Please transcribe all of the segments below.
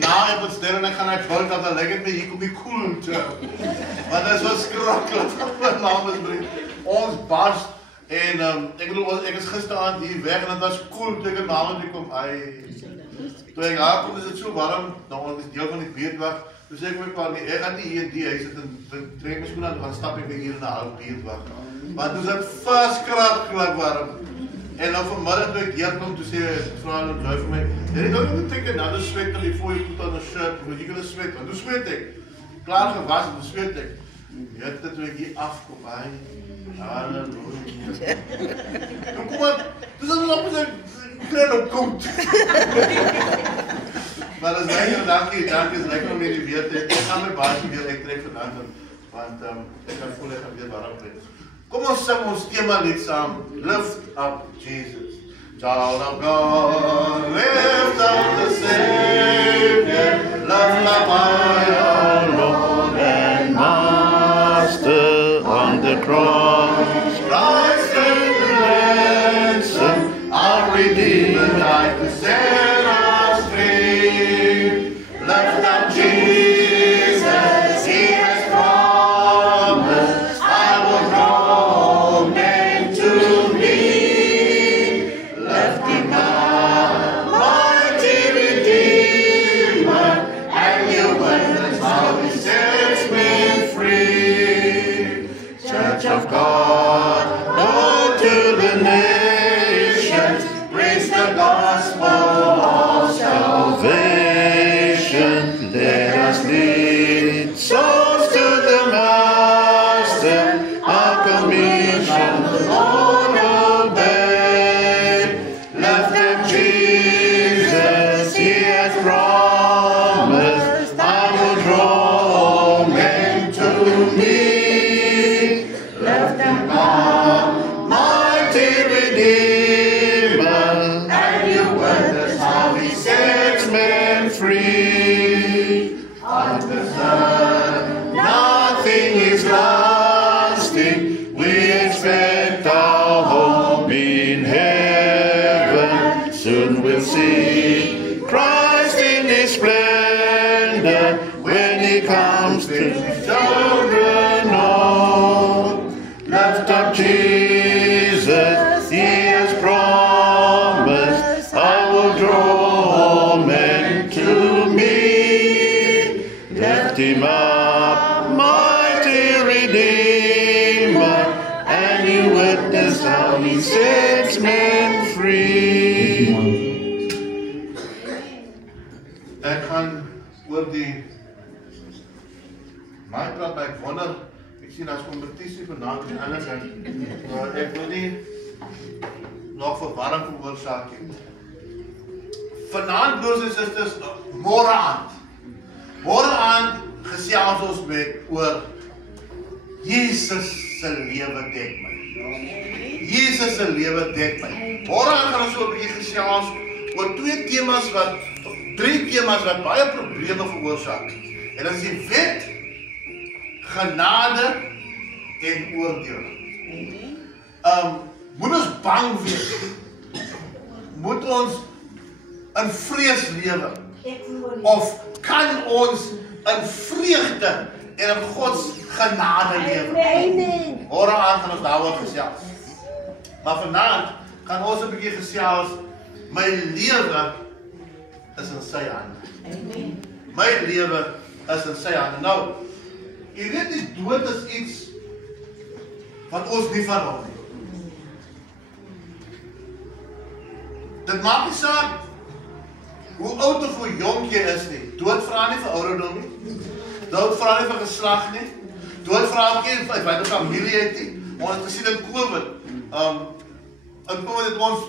na ek moet ster en ek gaan uit buik dat dan lyk dit my hier kom die koelte. Want dit is wat skrikkelik. My naam is Brief. Ons bars en ek bedoel ek is gisteraand hier weg en dit was koel toe ek in Maand toe kom. Toe ek kom is dit so warm, nou ons is deel van die beerdwag. Toe sê ek my pa nee, ek gaan nie hier in die huis sit en trek my skoene aan gaan stap ek weer hier in 'n half beerdwag. Want toe is dit verskriklik warm. En nou vanmiddag toe ek hier kom, toe sê vra hulle vir my, "Jy het ook moet take another sweater before you put on a shirt, want jy gaan sweat." Want toe sweat ek. Klaar gewas en toe sweat ek. Net toe ek hier afkom, halleluja. Nou kom maar, dis dan op sy klein koud. Maar dat is lekker, dankie, is lekker om jullie weer te hê. Ek gaan my baasje weer trek vandag, want ek kan voel ek gaan weer warm kry. Kom ons sing ons thema lied saam. Lift up Jesus. Child of God, lift up the Savior. Lift up our Lord and Master on the cross. Christ and the ransom, our Redeemer died to set us free. Lift up Jesus, He has promised, I will draw men to me. Lift Him up, mighty Redeemer, and your wonders how He sets men free. Church of God, go to the nations, preach the gospel of salvation. Let us lead souls to the Master, our commission the Lord obey. Lift up Jesus, He has promised, I will draw men to me. Lift Him up, mighty Redeemer, and your wonders how He sets men free. On the sun, nothing is lasting. We expect our home in heaven. Soon we'll see Christ in His splendor when He comes to His children all. Lift up Jesus, He has promised, I will draw men to me. Lift Him up, mighty Redeemer, and you witness how He sets men free. Ek gaan oor die my praat, ek wonder, ek sien as kompetisie vanaand en ander kant, maar ek wil nie nog verwarring veroorsaak nie. Vanaand, broers en susters, môre aand gesels ons met oor Jesus se lewe dek my. Jesus se lewe dek my. Môre aand gaan ons so 'n bietjie gesels oor drie temas wat baie probleme veroorsaak. En dit is die wet, genade en oordeel. Moet ons bang wees? Moet ons in vrees lewe? Of kan ons in vreugde en in Gods genade lewe? Môre aand gaan ons daaroor gesels. Maar vanaand gaan ons 'n bietjie gesels, my lewe is in sy hande. My lewe is in sy hande. Nou, jy weet die dood is iets wat ons nie van hou nie. Dit maak nie saak hoe oud of hoe jonk jy is nie. Dood vra nie vir ouderdom nie. Dood vra nie vir geslag nie. Dood vra nie vir wat 'n familie het nie. Ons het gesien in COVID. In COVID het ons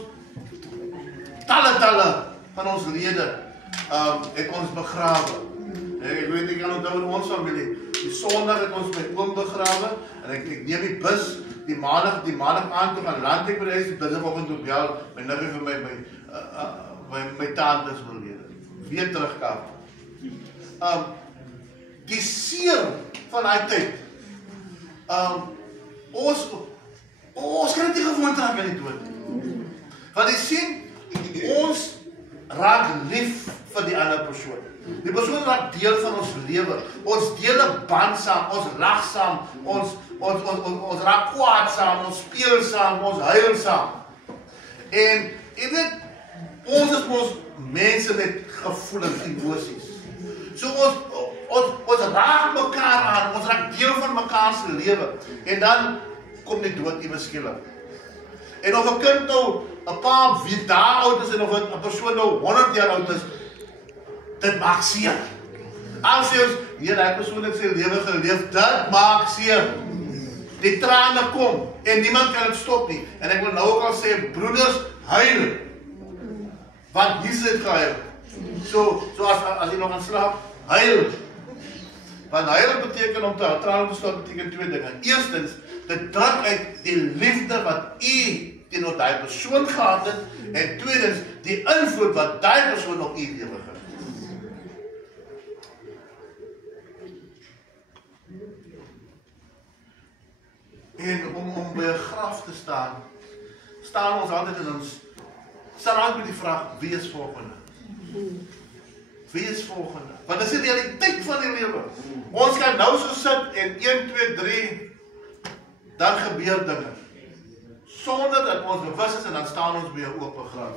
talle van ons lede het ons begrawe. Ek weet nie, ek kan onthou in ons familie. Die Sondag het ons my oom begrawe en ek neem die bus die maandag aand toe gaan land ek by die huis, die Dinsdagoggend toe bel my niggie vir my tantes oorlede. Weer terug Kaap. Die seer van daai tyd. Ons kan dit nie gewoon trek aan die dood. Want jy sien, ons raak lief vir die ander persoon. Die persoon raak deel van ons lewe. Ons deel 'n band saam, ons lag saam, ons raak kwaad saam, ons speel saam, ons huil saam. En jy weet, ons is ons mense met gevoelens, emosies. So ons raak mekaar aan, ons raak deel van mekaar se lewe. En dan kom die dood iewers skielik. En of 'n kind nou 'n paar dae oud is en of 'n persoon nou 100 jaar oud is, dit maak seer. Al sê ons, nee, daai persoon het sy lewe geleef, dit maak seer. Die trane kom en niemand kan dit stop nie. En ek wil nou ook al sê, broeders, huil. Want Jesus het gehuil. So as jy nog aan slaap, huil. Want huil beteken om te trane te stop beteken twee dinge. Eerstens, dit druk uit die liefde wat u teenoor daai persoon gehad het, en tweedens, die invloed wat daai persoon op u lewe gehad het. En om by 'n graf te staan ons altyd in ons, staan altyd met die vraag, wie is volgende? Wie is volgende? Want dit is die realiteit van die lewe. Ons kan nou so sit en 1, 2, 3, dan gebeur dinge. Sonder dat ons bewus is en dan staan ons by 'n oop graf.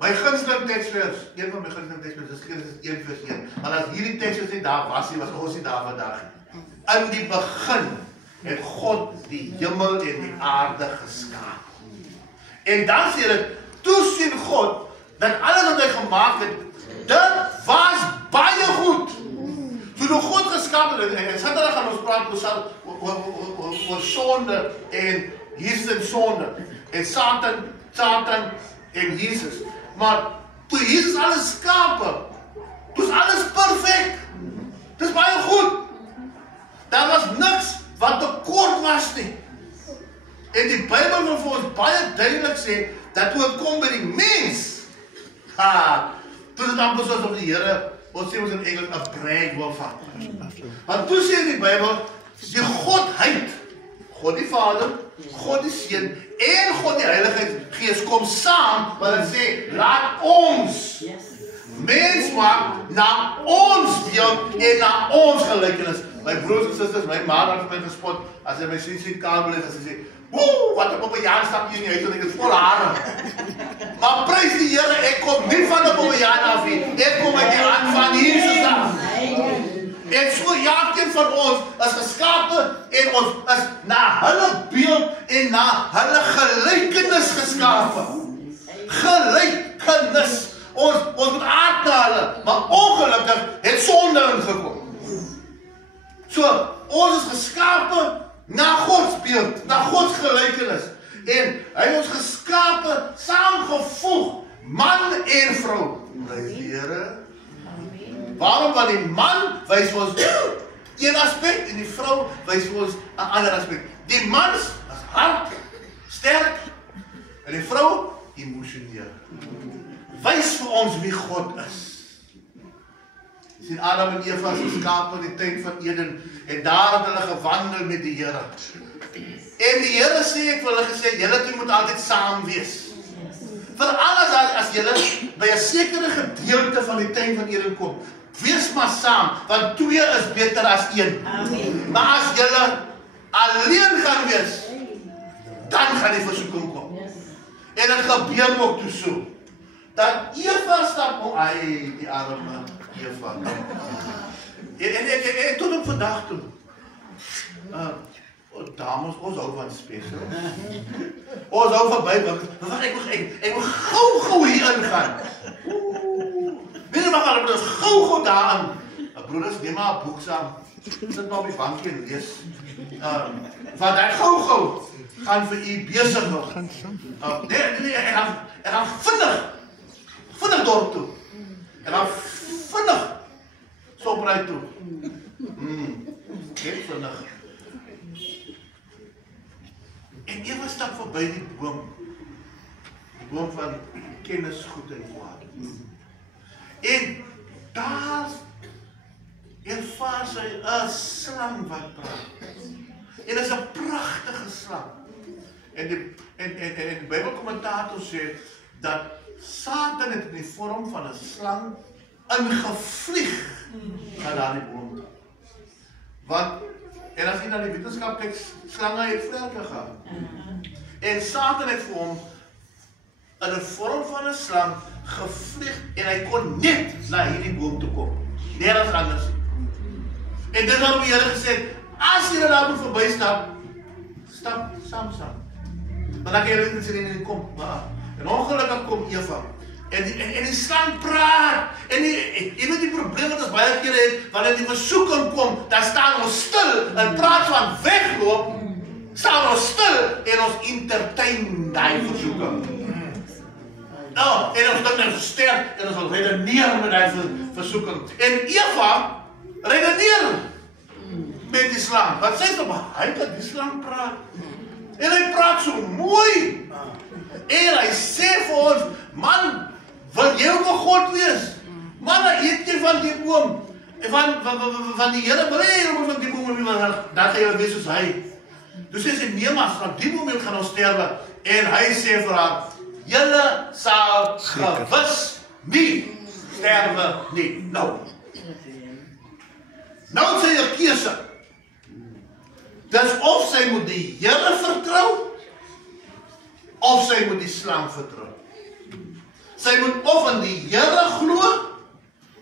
My gunsteling teksvers, een van my gunsteling teksvers is Genesis 1:1. Want as hierdie teks nie daar was ons nie daar vandag. In die begin het God die hemel en die aarde geskaap. En dan sê dit, toe sien God dat alles wat hy gemaak het, dit was baie goed. So toe God geskaap het, en Saterdag gaan ons praat oor sonde en Jesus en sonde, en Satan en Jesus. Maar toe Jesus alles skape, toe is alles perfek. Dit is baie goed. Daar was niks wat tekort was nie. En die Bybel wil vir ons baie duidelik sê, dat toe het kom by die mens, toe het amper soos of die Here, ons sê ons in Engels, 'n brag wil vat. Want toe sê die Bybel, die Godheid, God die Vader, God die Seun, en God die Heilige Gees kom saam, want dit sê, laat ons mens maak na ons beeld en na ons gelykenis. My broers en susters, my ma het vir my gespot, as hy my sien kabel is, as hy sê, wat 'n Bobbejaan stap hier in die huis, en ek is vol hare. Maar prys die Here, ek kom nie van 'n Bobbejaan af nie, ek kom uit die hand van Jesus af. En so elkeen van ons is geskape, en ons is na hulle beeld en na hulle gelykenis geskape. Gelykenis. Ons moet aardtale, maar ongelukkig het sonde ingekom. So, ons is geskape na Gods beeld, na Gods gelykenis. En hy het ons geskape, saamgevoeg, man en vrou. Prys die Here. Waarom? Want die man wys vir ons een aspek en die vrou wys vir ons 'n ander aspek. Die man is hard, sterk, en die vrou emosioneel. Wys vir ons wie God is. Jy sien Adam en Eva is geskape in die tuin van Eden, en daar het hulle gewandel met die Here. En die Here sê, ek wil hulle gesê, julle twee moet altyd saam wees. Veral as julle by 'n sekere gedeelte van die tuin van Eden kom, wees maar saam, want twee is beter as een. Amen. Maar as julle alleen gaan wees, dan gaan die versoeking kom. En dit gebeur ook toe so. Dat Eva stap, die arme Eva. En tot op vandag toe. Dames, ons hou van special. Ons hou van Bybel. Maar ek wil gauw hier ingaan. Weet je maar, broeders, gauw daaraan. Broeders, neem maar 'n boek saam. Sit maar op die bankje en lees. Want hy gauw gaan vir u besig nog. Nee, ek gaan vinnig dorp toe. En dan vinnig Shoprite toe. Net vinnig. En Eva stap verby die boom. Die boom van kennis goed en kwaad. En daar ervaar sy 'n slang wat praat. En dit is 'n pragtige slang. En die Bybelkommentator sê dat Satan het in die vorm van 'n slang ingevlieg na daardie boom. Want, en as jy na die wetenskap kyk, slange het vlerke gehad. En Satan het vir hom in 'n vorm van 'n slang gevlieg en hy kon net na hierdie boom toe kom. Nergens anders. En dit waarom die Here gesê het, as jy daar moet verbystap, stap saam. Maar dan kan jy net sien en kom. En ongelukkig kom Eva. En die slang praat. En jy weet die probleem wat ons baie keer het, wanneer die versoeking kom, dan staan ons stil. In plaas van wegloop, staan ons stil en ons entertain die versoeking. Nou, en ons dink ons sterk en ons wil redeneer met die versoeking. En Eva redeneer met die slang. Wat sê jy, maar hy kan die slang praat. En hy praat so mooi. En hy sê vir ons, man, wil jy ook 'n God wees? Man, eet jy van die boom. En van die Here wil jy van die boom, dan gaan jy wees soos hy. Dus sê sy, nee maar, van die boom gaan ons sterwe. En hy sê vir haar, julle sal gewis nie sterwe nie. Nou sê jy keuse. Dis of sy moet die Here vertrou, of sy moet die slang vertrou. Sy moet of in die Here glo,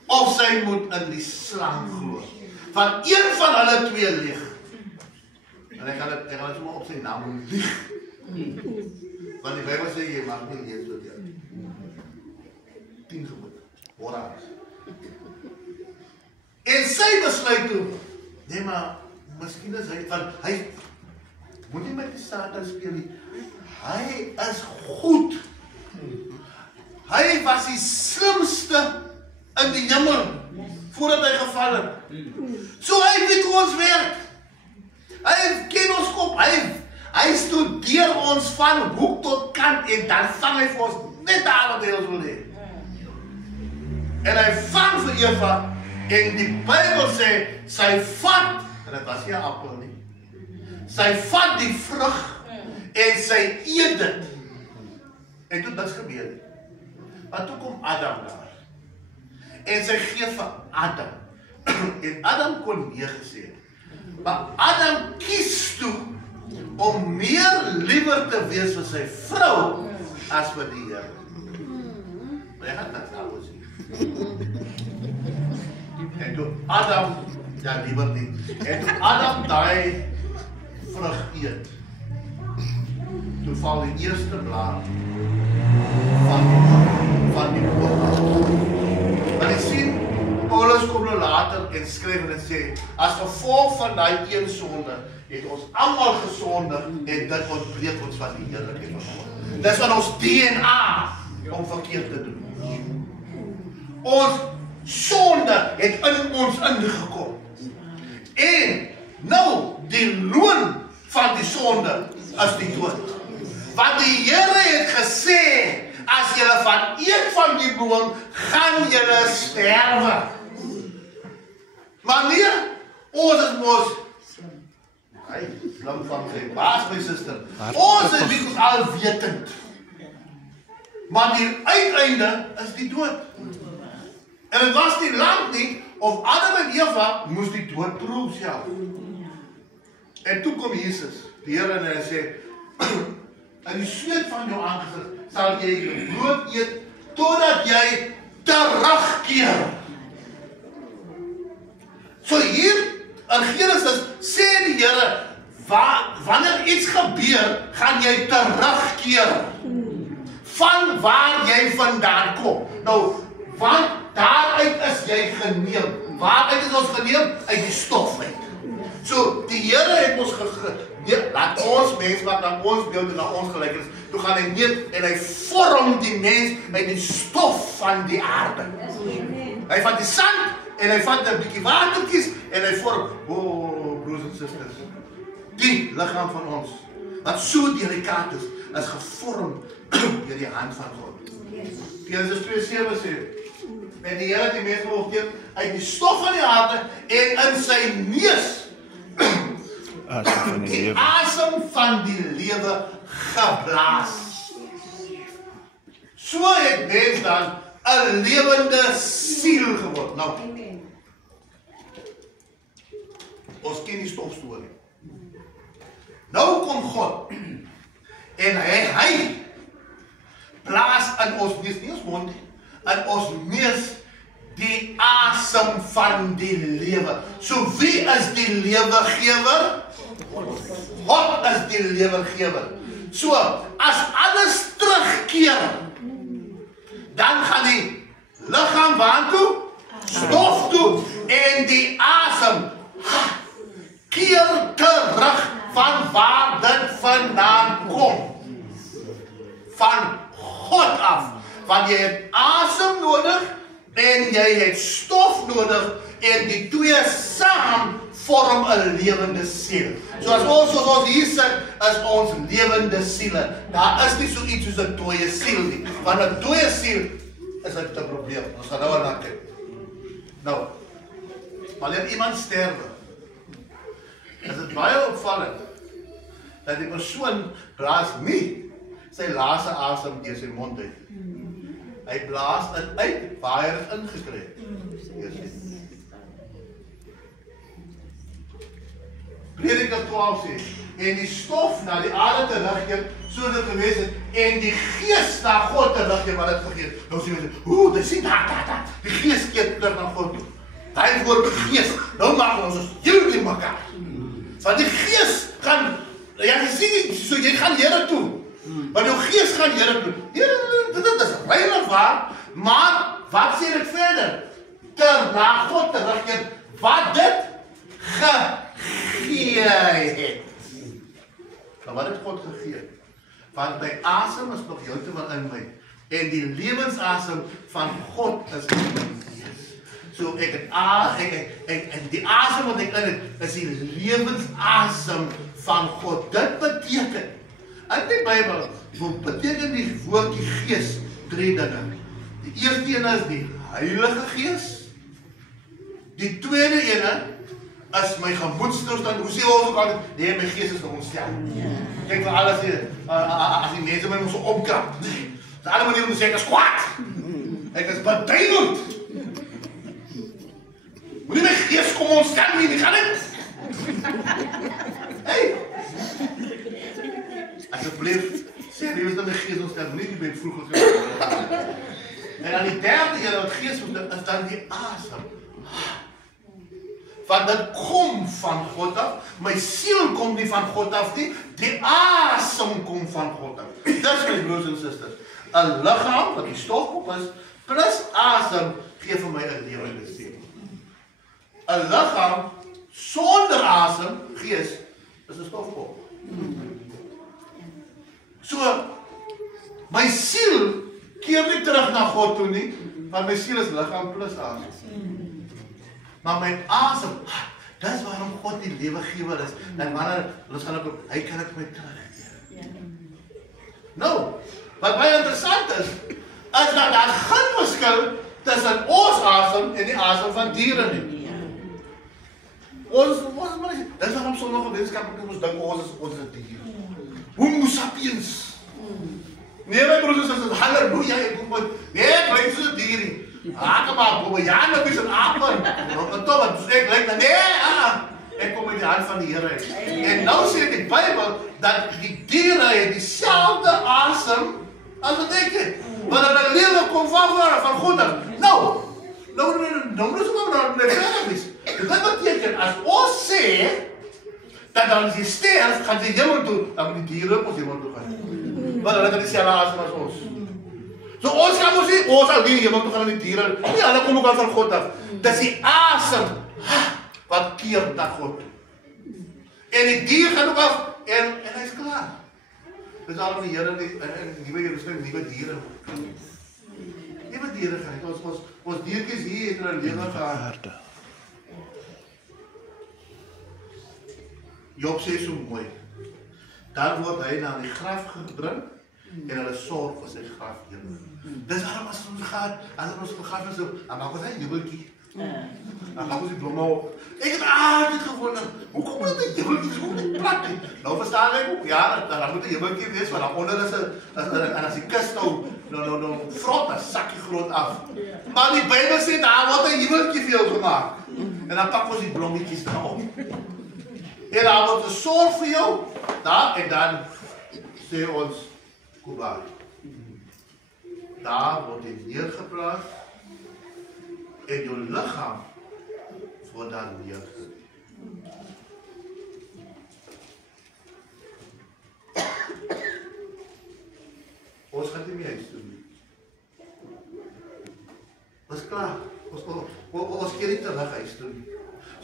of sy moet in die slang glo. Want een van hulle twee lieg. En ek gaan dit sommer op sy naam lieg. Want die Bybel sê, jy mag nie lees tot jy 10 gebod. Hoor aan. En sy besluit toe, nee maar, miskien is hy, want hy moet nie met die Satan speel nie. Hy is goed. Hy was die slimste in die hemel voordat hy geval het. So hy weet hoe ons werk. Hy ken ons kop. Hy studeer ons van hoek tot kant en dan vang hy vir ons net daar wat hy ons wil hê. En hy vang vir Eva en die Bybel sê sy vat, en dit was nie 'n appel nie. Sy vat die vrug en sy eet dit. En toe niks gebeur nie. Maar toe kom Adam daar. En sy gee vir Adam. En Adam kon nee gesê. Maar Adam kies toe om meer liewer te wees vir sy vrou as vir die Here. Maar hy het dit nou gesien. En toe Adam, ja liewer nie. En toe Adam daai vrug eet, toe val die eerste blaar van die boom. Maar ek sien, Paulus kom nou later en skryf en sê, as gevolg van die een sonde, het ons almal gesondig en dit ontbreek ons van die heerlikheid van God. Dis van ons DNA om verkeerd te doen. Ons sonde het in ons ingekom. En nou, die loon van die sonde is die dood. Want die Here het gesê, as julle van eet van die boom, gaan julle sterwe. Maar nee, ons is mos, hy, slim van sy baas, my sister, ons is wie ons alwetend. Maar die uiteinde is die dood. En het was nie lang nie, of Adam en Eva moes die dood proef self. En toe kom Jesus, die Here, en hy sê, in die sweet van jou aangesig sal jy jou brood eet, totdat jy terugkeer. So hier, in Genesis, sê die Here, wanneer iets gebeur, gaan jy terugkeer. Van waar jy vandaan kom. Nou, want daaruit is jy geneem. Waaruit is ons geneem? Uit die stof uit. So, die Here het ons laat ons mens wat na ons beeld en na ons gelykenis, toe gaan hy neem en hy vorm die mens uit die stof van die aarde. Hy vat die sand en hy vat 'n bietjie watertjies en hy vorm, broers en susters, die liggaam van ons, wat so delikaat is gevorm deur die hand van God. Genesis 2:7 sê, en die Here het die mens gemaak uit die stof van die aarde en in sy neus die asem van die lewe geblaas. So het mens dan 'n lewende siel geword. Nou, ons ken die stofstorie. Nou kom God en hy blaas in ons neus, nie ons mond nie, in ons neus die asem van die lewe. So wie is die lewegewer? God is die lewegewer. So, as alles terugkeer, dan gaan die liggaam waartoe? Stof toe. En die asem keer terug van waar dit vandaan kom. Van God af. Want jy het asem nodig en jy het stof nodig en die twee saam vorm 'n lewende siel. So as ons hier sit, is ons lewende siele. Daar is nie so iets soos 'n dooie siel nie. Want 'n dooie siel is 'n probleem. Ons gaan nou na kyk. Nou, wanneer iemand sterwe, is dit baie opvallend dat die persoon blaas nie sy laaste asem deur sy mond uit. Hy blaas dit uit waar hy het ingekry het. Prediker 12 sê, en die stof na die aarde terugkeer, soos dit gewees het, en die gees na God terugkeer, wat het vergeet. Nou sê jy, dit sien daar, die gees keer terug na God toe. Hy woord gees, nou maak ons jullie mekaar. Want die gees gaan, ja, jy sien nie, so jy gaan Here toe. Want jou gees gaan Here toe. Dit is reinig waar, maar wat sê dit verder? Na God terugkeer, wat dit gegee het. Nou wat het God gegee? Want my asem is nog heeltemal in my. En die lewensasem van God is in my gees. So ek het en die asem wat ek in het, is die lewensasem van God. Dit beteken, in die Bybel, beteken die woordjie gees 3 dinge. Die eerste ene is die Heilige Gees. Die tweede ene is my gemoedstoestand. Hoe sê ons ook altyd? Nee, my gees is nog ontstel. Kijk vir alles hier, as die mense my moes opkrap. Die ander manier om te sê, ek is kwaad. Ek is beduidend. Moet nie my gees kom ontstel nie, die gaan dit. Hey! Asseblief, sê die is dat my gees ontstel, nie die ben vroeg gekry. En dan die derde ene wat gees ontstel, is dan die asem. Want dit kom van God af, my siel kom nie van God af nie, die asem kom van God af. Dis my broers en susters, 'n liggaam wat die stofkop is, plus asem gee vir my 'n lewende siel. 'n liggaam sonder asem, gees, is 'n stofkop. So, my siel keer nie terug na God toe nie, want my siel is liggaam plus asem. Maar my asem, dis waarom God die lewegewer is. En wanneer ons gaan op, hy kan dit my teruggeef. Nou, wat baie interessant is dat daar geen verskil tussen ons asem en die asem van diere nie. Ons dis waarom sommige wetenskaplike ons dink ons is 'n dier. Homo sapiens. Nee, my broers en susters, halleluja, ek kom met, nee, ek lyk soos 'n dier nie. Maar, Bobbejaan is een apen. Dus ik denk, nee, ik kom met de hand van de Heer. En nou zegt die Bijbel dat die dieren diezelfde asem als wat ik heb. Want het leven komt van God af. Nou is het maar naar verder is. Dat betekent, als ons zegt, dat als je sterft, gaat je hemel toe, dan moet die dieren op hemel toe gaan. Want dan hebben diezelfde asem als ons. So ons gaan ons nie, ons sal nie hemel toe gaan aan die diere. Nee, hulle kom ook al van God af. Dis die asem wat keer na God toe. En die dier gaan ook af en hy is klaar. Dis al die Here in die nuwe diere. Nuwe diere gaan. Ons diertjies hier het hulle lewe gehad. Job sê so mooi. Dan word hy na die graf gebring en hulle sorg vir sy graf. Dis waarom as ons gaan, as ons gegaan is, dan maak ons 'n jubeltjie. Dan gaan ons die blomme op. Ek het dit gewonder. Hoekom moet dit jubeltjies, hoekom dit plat nie? Nou verstaan ek ook, ja, dan moet 'n jubeltjie wees, want daaronder is 'n, en as die kus nou vrot, dan sak die grond af. Maar die Bybel sê, daar word 'n jubeltjie vir jou gemaak. En dan pak ons die blommetjies daarop. En daar word gesorg vir jou, daar, en dan sê ons, Kubai. Daar word dit neergeplaas, en jou liggaam word dan neergeplaas. Ons gaan nie meer huis toe nie. Ons is klaar. Ons keer nie terug huis toe nie.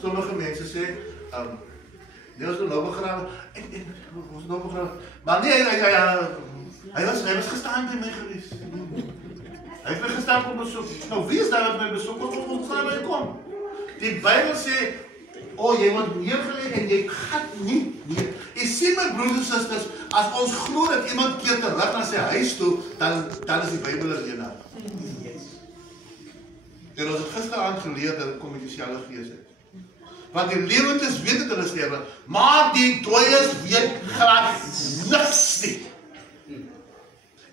Sommige mense sê, nee, ons nou begrawe, ons nou begrawe. Maar nee, hy was gestaan by my gewees. Hy het my gestaan op besoek. Nou wie is daar wat my besoek? Ons gaan by kom. Die Bybel sê, jy word neergeleg en jy gaan nie neer. Jy sien my broers en susters, as ons glo dat iemand keer terug na sy huis toe, dan is die Bybel 'n leienaar. En ons het gisteraand geleer dat dit kom met dieselfde gees uit. Want die lewendes weet dat hulle sterwe, maar die dooies weet glad niks nie.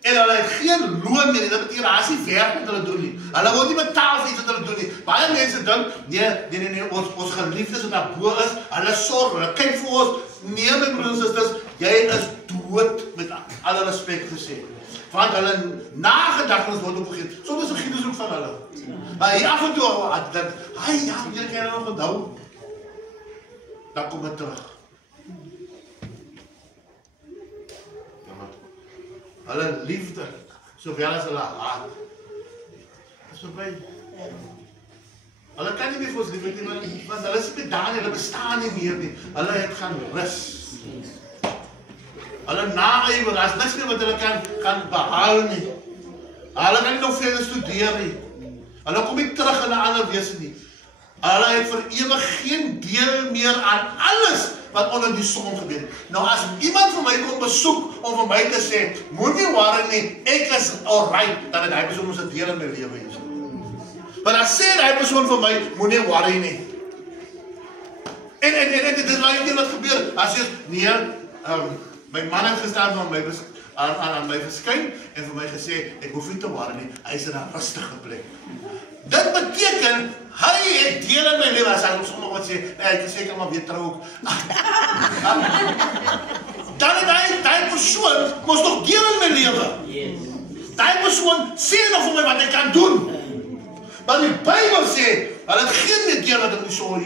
En hulle het geen loon meer nie, dat beteken daar is nie werk wat hulle doen nie. Hulle word nie betaal vir iets wat hulle doen nie. Baie mense dink, nee, ons geliefdes wat daar bo is, hulle sorg, hulle kyk vir ons. Nee, my broers en susters, jy is dood met alle respek gesê. Want hulle nagedagtenis word opgegeet. Soms vergiet ons ook van hulle. Maar hier af en toe, ja, meneer, kan jy nog onthou? Dan kom het terug. Hulle liefde, sowel as hulle haat. Dis verby. Hulle kan nie meer vir ons liefde nie, want hulle is nie daar nie, hulle bestaan nie meer nie. Hulle het gaan rus. Hulle naaiwer, daar is niks meer wat hulle kan behaal nie. Hulle kan nie nog verder studeer nie. Hulle kom nie terug in 'n ander wese nie. Hulle het vir ewig geen deel meer aan alles wat onder die son gebeur. Nou as iemand vir my kom besoek om vir my te sê, moenie worry nie, ek is alright, dan het hy persoon ons 'n deel in my lewe is. Maar dan sê hy persoon vir my, moenie worry nie. En dit is nou wat gebeur. As jy nee, my man het gestaan van my aan my verskyn en vir my gesê, ek hoef nie te worry nie, hy is in 'n rustige plek. Dit beteken, hy het deel in my lewe, as hy op sommige wat sê, ek is seker maar weer trou ook. Dan het die persoon, mos nog deel in my lewe. Die persoon sê nog vir my wat ek kan doen. Maar die Bybel sê, hulle het geen deel wat ek so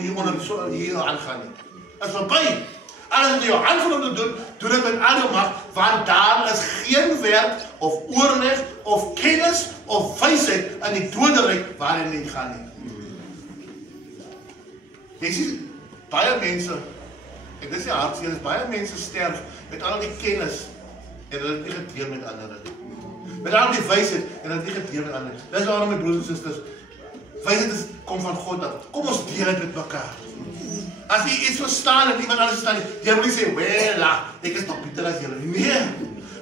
hier aangaan nie. Dat is verby. Alles wat jy jou aanvulling te doen, doen dit met al jou mag, want daar is geen werk of oorleg of kennis of wysheid in die doderyk waarin jy gaan nie. Jy sien, baie mense, en dit is die hartseer, baie mense sterf met al die kennis en hulle het nie gedeel met ander. Met al die wysheid en hulle het nie gedeel met ander. Dis waarom my broers en susters, wysheid kom van God af. Kom ons deel dit met mekaar. As jy iets verstaan en iemand anders verstaan, jy moet nie sê, wel, ek is nog beter as julle. Nee.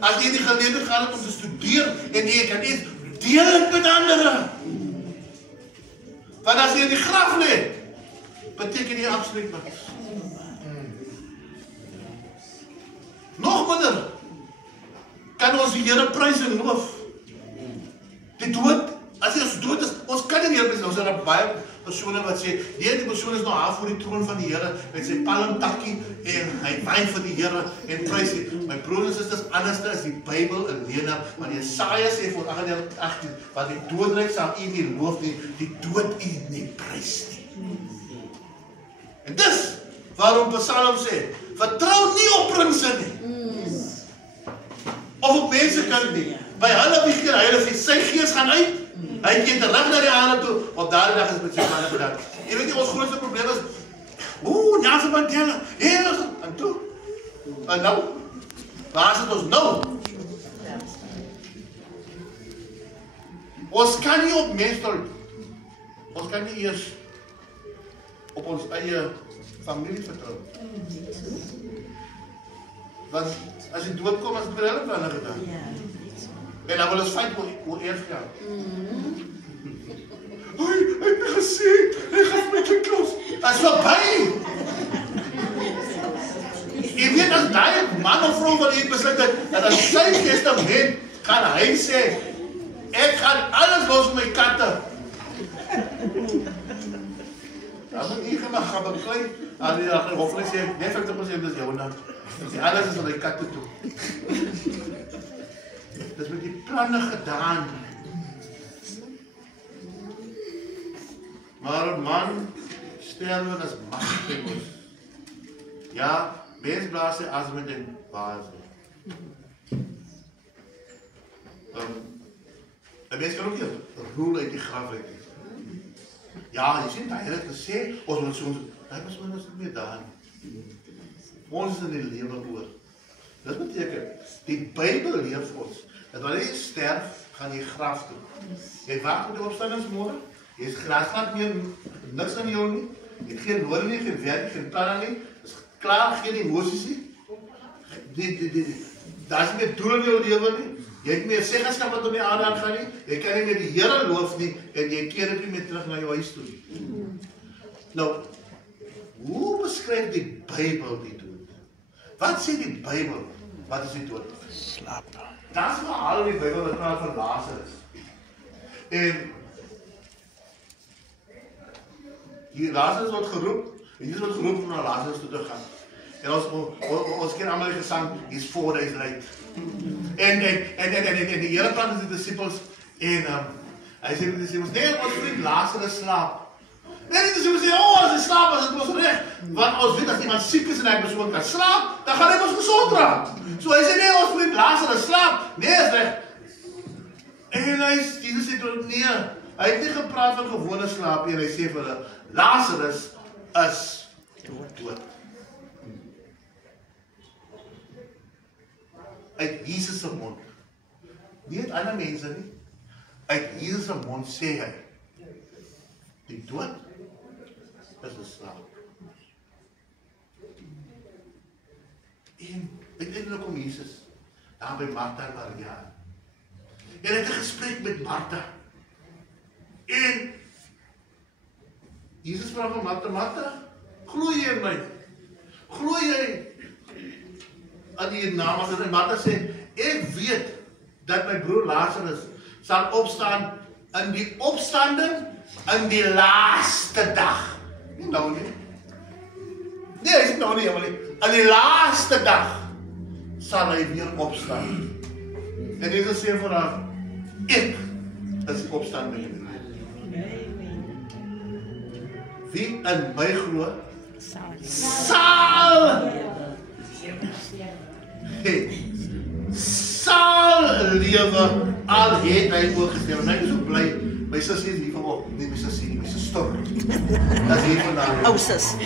As jy die geleentheid gehad het om te studeer en jy kan iets, deel dit met ander. Want as jy in die graf lê, beteken jy absoluut niks. Nog minder kan ons die Here prys en loof. Die dood, as jy ons dood is, ons kan nie meer prys. Ons het baie persone wat sê, nee, die persoon is nou half voor die troon van die Here met sy palmtakkie en hy wyn vir die Here en prys die. My broers en susters, anderste is die Bybel 'n leienaar, want Jesaja sê vir 38:18, want die doodryk sal u nie loof nie, die dood u nie prys nie. En dis waarom Psalm sê, vertrou nie op prinse nie. Of op mense kan nie. By hulle begeer hy sy gees gaan uit. Hy keer terug na die aarde toe, op daardie dag is met sy manne bedank. Jy weet nie, ons grootste probleem is, Nelson Mandela, en toe, en nou, waar is het ons nou? Ons kan nie op mense, ons kan nie eers op ons eie familie vertrou. Want as jy doodkom, as het vir hulle planne gedaan. En dan wil ons feit hoe eers gaan. Hy het my gesê, dat in sy testament gaan hy sê, ek gaan alles los vir my katte. Dan moet jy gaan beklei, aan die hoflik sê, nee 50% is jou nou. Alles is aan die katte toe. Dis met die planne gedaan. Maar 'n man sterwe is magteloos. Ja, mens blaas sy asem in die baas. 'n mens kan ook nie 'n roel uit die graf uit. Ja, jy sien, hy het gesê, ons moet soms, hy persoon is nie meer daar nie. Ons is in die lewe oor. Dit beteken, die Bybel leer vir ons, dat wanneer jy sterf, gaan jy graf toe. Jy wacht op die opstandingsmôre, jy is grasland meer, niks aan jou nie, jy het geen woorde nie, geen werk, geen planne nie, is klaar, geen emosies nie, daar is nie meer doel in jou lewe nie, jy het meer seggenskap wat om die aarde aangaan nie, jy kan nie meer die Here loof nie, en jy keer nie meer terug na jou huis toe nie. Nou, hoe beskryf die Bybel die dood? Wat sê die Bybel? Wat is die dood? Slaap. Daar is 'n verhaal in die Bybel wat praat van Lazarus. En die Lazarus word geroep, en Jesus word geroep om na Lazarus toe te gaan. En ons ken allemaal die gesang, he's 4 days late. En die Here praat met die disciples, en hy sê met die disciples, nee, ons vriend Lazarus slaap. Nee, die disciples sê, as hy slaap, as het ons reg. Want ons weet, as iemand siek is en hy persoon kan slaap, dan gaan hy ons gezond raak. So hy sê, nee, ons vriend Lazarus slaap. Nee, is reg. En Jesus sê toe, nee, hy het nie gepraat van gewone slaap, en hy sê vir hulle, Lazarus is dood. Uit Jesus se mond, nie uit ander mense nie, uit Jesus se mond sê hy, die dood is 'n slaap. En uiteindelik kom Jesus, daar by Martha en Maria, en hy het 'n gesprek met Martha, en Jesus vra van Martha, glo jy in my? Glo jy aan die naam as en Martha sê, ek weet dat my broer Lazarus sal opstaan in die opstanding in die laaste dag. Nie nou nie. Nee, hy sê nou nie, maar in die laaste dag sal hy weer opstaan. En Jesus sê vir haar, ek is die opstanding in die lewe. Wie in my glo, sal lewe, al het hy ook gesterf. En ek is so bly, my sis is hier vanop, nie my sis nie, my sis Stor. Dat is hier vandaan. Ou sis.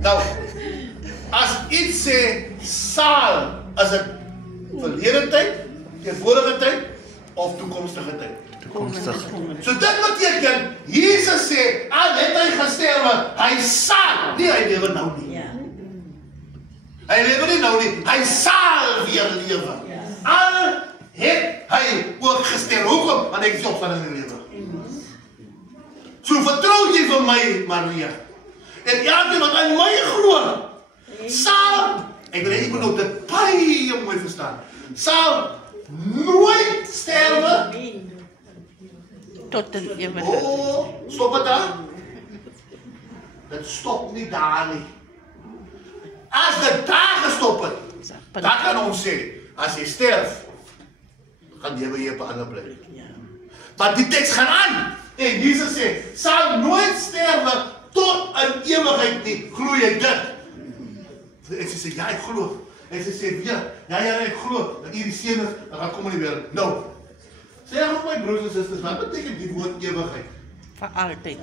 Nou, as iets sê, sal, is het verlede tyd, teenwoordige tyd, of toekomstige tyd? So dit beteken, Jesus sê, al het hy gesterwe, hy sal, nie hy lewe nou nie. Hy lewe nie nou nie, hy sal weer lewe. Al het hy ook gesterwe. Hoekom? Want ek is opstanding in die lewe. So vertrou jy vir my, Maria. En elke wat aan my glo, sal, ek wil jy moet nou dit baie mooi verstaan, sal nooit sterwe. Tot in ewigheid. Stop het daar? Dit stop nie daar nie. As dit daar gestop het, dan kan ons sê, as jy sterf, gaan lewe jy op 'n ander plek. Maar die teks gaan aan, en Jesus sê, sal nooit sterwe tot in ewigheid nie. Glo jy dit? Ek sê, ja, ek glo. Ek sê, ja, ek glo, dat hierdie seun is, dan gaan kom in die wêreld. Nou, sê aan my broers en susters, wat beteken die woord ewigheid? Vir altyd.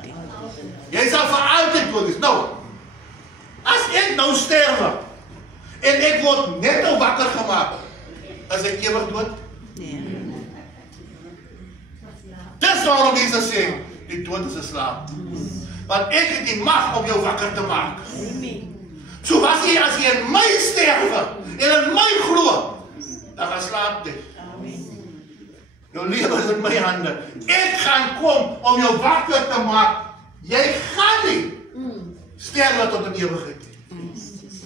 Jy sal vir altyd dood wees. Nou, as ek nou sterwe, en ek word net nou wakker gemaak, is ek ewig dood? Nee. Dis waarom Jesus sê, die dood is 'n slaap. Want ek het die mag om jou wakker te maak. So as jy in my sterwe, en in my glo, dan gaan slaap jy. Jou lewe is in my hande. Ek gaan kom om jou wakker te maak. Jy gaan nie sterwe tot in ewigheid.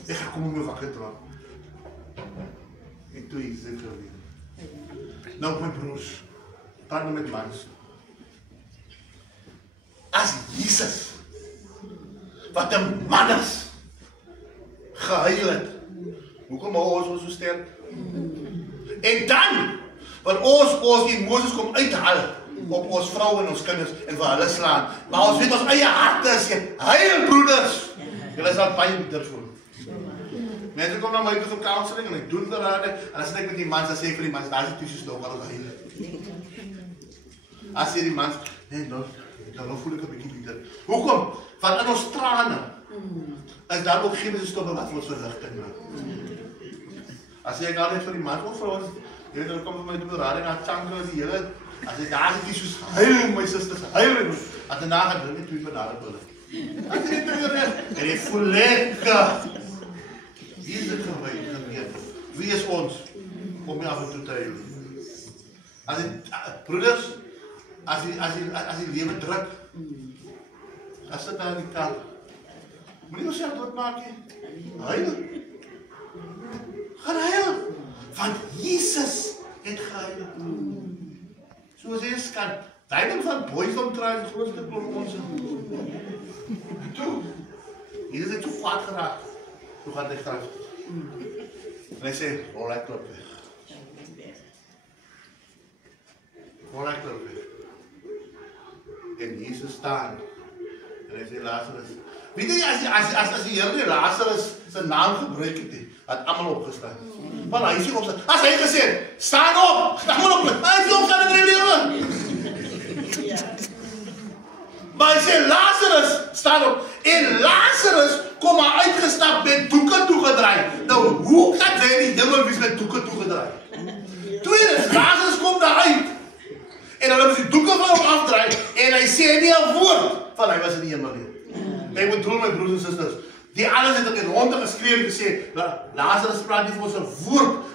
Ek gaan kom om jou wakker te maak. toe Jesus het geleer. Nou my broers, praat nou met mans. As Jesus, wat 'n man is, gehuil het, hoekom hou ons so sterk? En dan, want ons die Moses kom uithaal op ons vrouwen en ons kinders en vir hulle slaan. Maar ons weet ons eie harte is huil broeders. Julle sal baie bitter voel. Mense kom na my toe vir counseling en ek doen berade en as ek met die mans dan sê ek vir die mans, daar is die tussen nog al huil. As jy die mans, nee, dan voel ek 'n bietjie bitter. Hoekom? Want in ons trane is daar ook chemische stoffen wat vir ons verligting maak. As jy daar net vir die mans of vir ons, jy weet, dan kom vir my toe berade na Changra die hele, as ek daar net soos huil, my sisters, huil, en daarna gaan drink ek 2 bananenpille. As jy net weer en jy voel lekker. Wie is dit geweet? Wie is ons om nie af en toe te huil? As die broeders, as die lewe druk, as dit daar in die kant, moet jy jouself doodmaak nie. Huil. Gaan huil. Want Jesus het gehuil. Soos hy kan. Tyding van boysdom trouwens, die grootste klomp ons. Toe. Jesus het so kwaad geraak. Toe gaan hy graf. En hy sê, rol hy klop weg. Rol hy klop weg. En Jesus staan. En hy sê, Lazarus. Weet jy, as die Here Lazarus sy naam gebruik het, had allemaal opgestaan. Maar hy sê opstaan. As hy gesê, staan op! Staan maar op! Hy sê opstaan in die lewe! Maar hy sê, Lazarus, staan op. En Lazarus kom maar uitgestap met doeken toegedraai. Nou, hoe kan jy die hemel wees met doeken toegedraai? Tweedens, Lazarus kom daar uit. En hulle moes die doeken van hom afdraai. En hy sê nie 'n woord van hy was in die hemel nie. Ek bedoel my broers en susters, die alles het in ronde geskreeu en gesê, Lazarus praat nie vir ons 'n woord.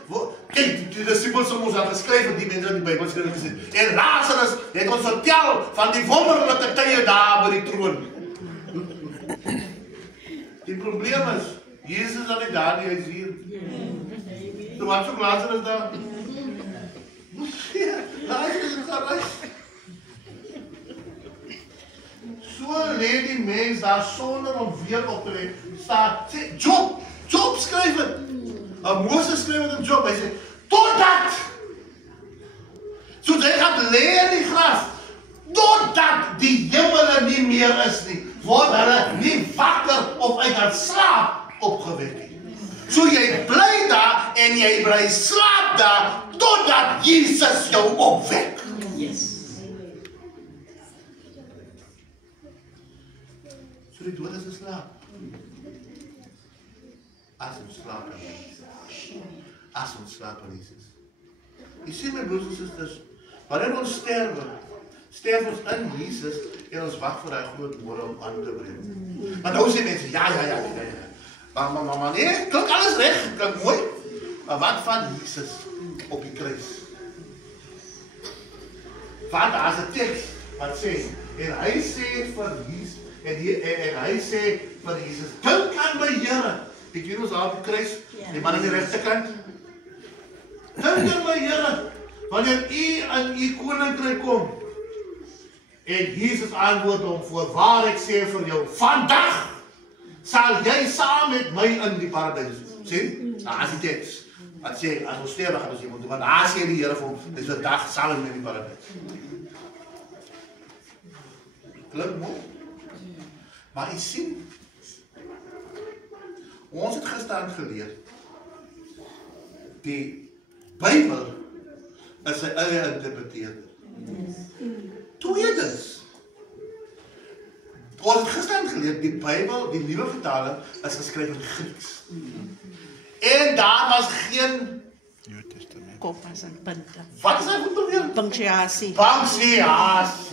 Kyk, die disciples het ons al geskryf en die mense in die Bybel skryf gesê. En Lazarus het ons vertel van die wonderlike tye daar by die troon. Die probleem is, Jesus is al nie daar nie, hy is hier. So wat soek Lazarus daar? Lazarus is gereis. So lê die mens daar sonder om weer op te lê. Sê, Job skryf het. Moses skryf het in Job, hy sê, totdat, so hy gaan lê in die graf, totdat die hemele nie meer is nie, word hulle nie wakker of uit haar slaap opgewek nie. So jy bly daar en jy bly slaap daar, totdat Jesus jou opwek. So die dood is 'n slaap. As ons slaap aan Jesus. As ons slaap aan Jesus. Jy sien my broers en susters, wanneer ons sterf ons in Jesus en ons wag vir daai groot môre om aan te breek. Maar nou sê mense, ja. Maar nee, klink alles reg, klink mooi. Maar wat van Jesus op die kruis? Want daar is 'n teks wat sê, en hy sê vir Jesus, en hy sê vir Jesus, dink aan my Here. Ek weet ons daar op die kruis, die man aan die regterkant. Dink aan my Here, wanneer u in u koninkryk kom. En Jesus antwoord hom, voorwaar ek sê vir jou, vandag sal jy saam met my in die paradys. Sien? Daar is die teks. Wat sê, as ons sterwe gaan ons iemand doen, want daar sê die Here vir hom, dis vandag saam met my in die paradys. Klink mooi. Maar jy sien, ons het gisterand geleer, die Bybel is sy eie interpreteerder. Tweedens, ons het gisterand geleer, die Bybel, die nuwe vertaling, is geskryf in Grieks. En daar was geen Kommas en punte. Wat is hy goed beweer? Punctuasie. Punctuasie.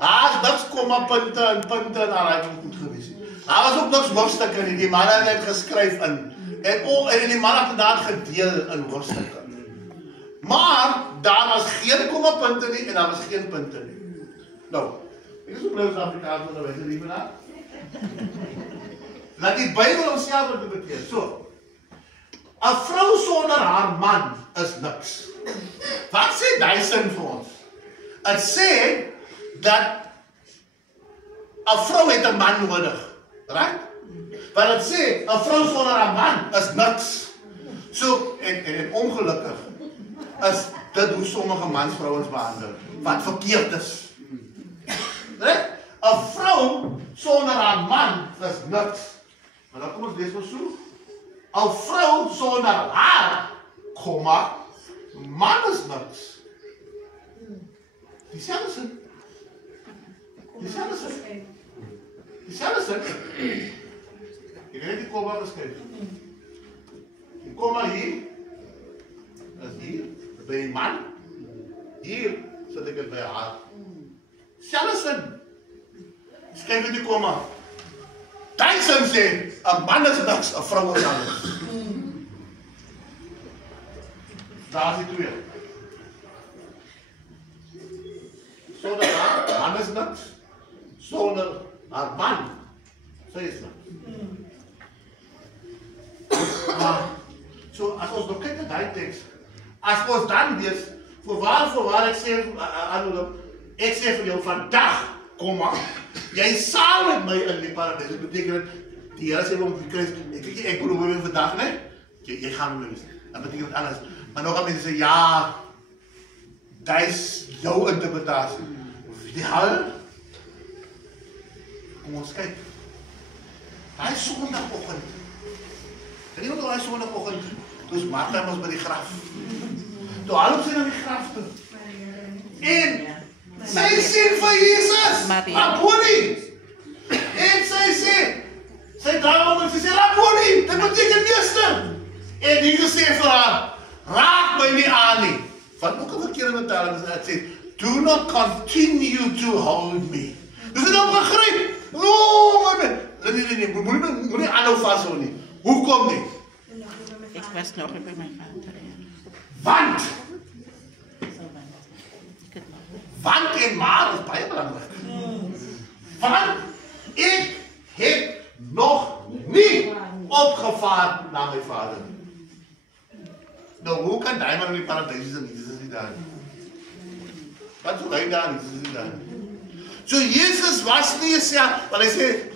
Daar is niks komma punte en daar het goed gewees. Daar was ook niks hoofstukke nie, die manne het geskryf in. En die manne het daar gedeel in hoofstukke. Maar daar was geen komma punte nie en daar was geen punte nie. Nou, ek is op blij Afrikaans onderwijs, lieve na. Laat die Bybel homself interpreteer. So, 'n vrou sonder haar man is niks. Wat sê die sin vir ons? Het sê dat 'n vrou het 'n man nodig, right? Want het sê 'n vrou sonder haar man is niks. So, en ongelukkig is dit hoe sommige mansvrouens behandel, wat verkeerd is. Right? 'n vrou sonder haar man is niks. Maar dan kom ons lees maar so. 'n vrou sonder haar, man is niks. Dieselfde sin. Dieselfde sin. Dieselfde sin. Ek het die komma geskryf. Die komma hier is hier, by die man. Hier sit ek dit by haar. Dieselfde sin. Skryf dit die komma. Die sin sê, 'n man is niks, 'n vrou is alles. Daar is die twee. Sonder haar man is niks. Sonder haar man, sy is niks. Maar, so as ons nog kyk na die teks, as ons dan wees, voorwaar ek sê aan hulle, ek sê vir jou vandag, jy sal met my in die paradijs. Dit beteken dat die Here sê om die kruis, ek bedoel weer vandag, nee? Jy gaan met my wees. Dat beteken dit anders. Maar nog gaan mense sê, ja, dit is jou interpretatie. Die hel, kom ons kyk. Hy sondagoggend. Kan jy onthou hy sondagoggend, toe is Martha was by die graf. Toe hou sy na die graf toe. En sy sê vir Jesus, Rabboni. En sy draai om en sy sê, Rabboni, dit beteken meester. En Jesus sê vir haar, raak my nie aan nie. Wat ook 'n verkeerde vertaling is, het sê, do not continue to hold me. Dis het opgegryp. Nee, moet nie aanhou vashou nie. Hoekom nie? Ek was nog by my vader. Want en maar is baie belangrik. Want ek het nog nie opgevaar na my vader. Nou, hoe kan die man in die paradijs is en Jesus is nie daar? Wat so hy daar is nie daar? So Jesus was nie self, want hy sê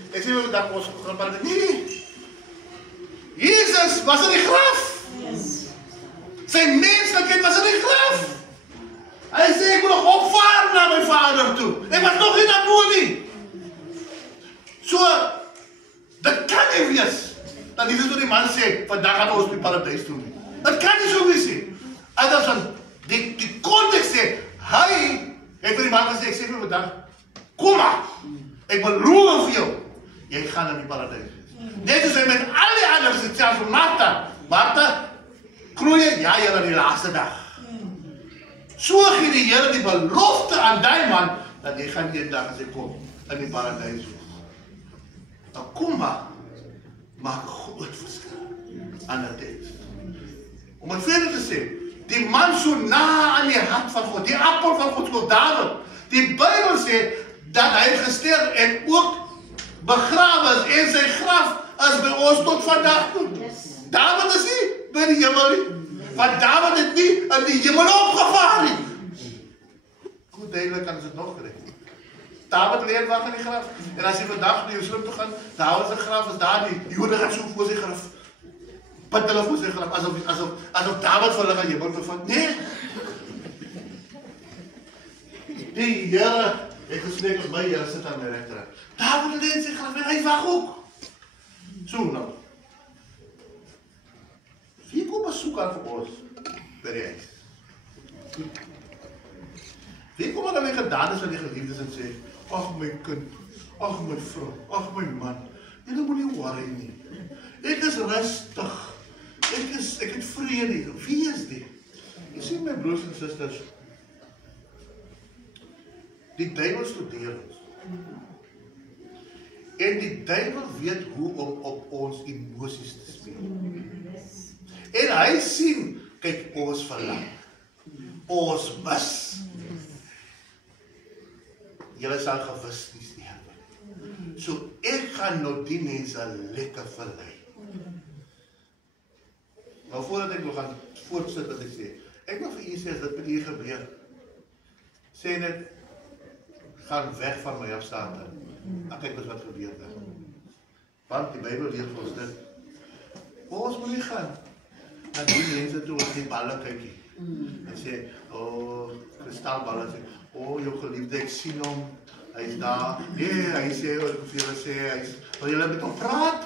dat ons gaan paradijs. Nee. Jesus was in die graf. Sy menslikheid was in die graf. Hy sê, ek moet nog opvaar na my vader toe. Ek was nog nie daarboe nie. So, dit kan nie wees, dat dit is wat die man sê, vandag gaan ons die paradijs toe nie. Dat kan nie so wees nie. En dat is die context sê, hy het vir die man gesê, ek sê vir vandag, kom maar, ek beloof vir jou, jy gaan in die paradijs. Net soos hy met al die anders het, selfs vir Martha, kroeie, ja, jy in die laaste dag. So gee die Here die belofte aan die man, dat jy gaan eendag as hy kom, in die paradijs wees. Nou kom maar, maak 'n groot verskil aan die teks. Om het verder te sê, die man so na aan die hart van God, die appel van Gods wil, David, die Bybel sê, dat hy gesterf en ook begrawe is, en sy graf is by ons tot vandag toe. David is nie by die hemel nie, want David het nie in die hemel opgevaar nie. Goed duidelik kan ons dit nog kry. David lê wag in die graf, en as hy vandag na Jerusalem toe gaan, David se graf is daar nie, die Jode gaan so voor sy graf, put hulle voor sy graf, asof David vir hulle gaan hemel bevind. Nee. Die Here het gesê op my, Here sit aan my regterhand. David lê in sy graf, en hy wag ook. So nou. Wie kom besoek aan vir ons by die huis? Wie kom aan die gedagtes van die geliefdes en sê, ag my kind, ag my vrou, ag my man, jy moet nie worry nie. Ek is rustig. Ek het vrede. Wie is dit? Jy sien my broers en susters, die duiwel studeer ons. En die duiwel weet hoe om op ons emosies te speel. En hy sien, kyk, ons verlang. Ons mis. Julle sal gewis nie sterwe. So ek gaan nou die mense lekker verlei. Nou voordat ek nog gaan voortsit wat ek sê, ek wil vir u sê as dit met u gebeur, sê net, gaan weg van my af Satan. En kyk wat gebeur het. Want die Bybel leer vir ons dit. Ons moet nie gaan. Dan die mense toe ons die balle kykie. En sê, kristalballe sê, jou geliefde, ek sien hom, hy is daar. Nee, hy sê, ek wil sê, wil julle met hom praat?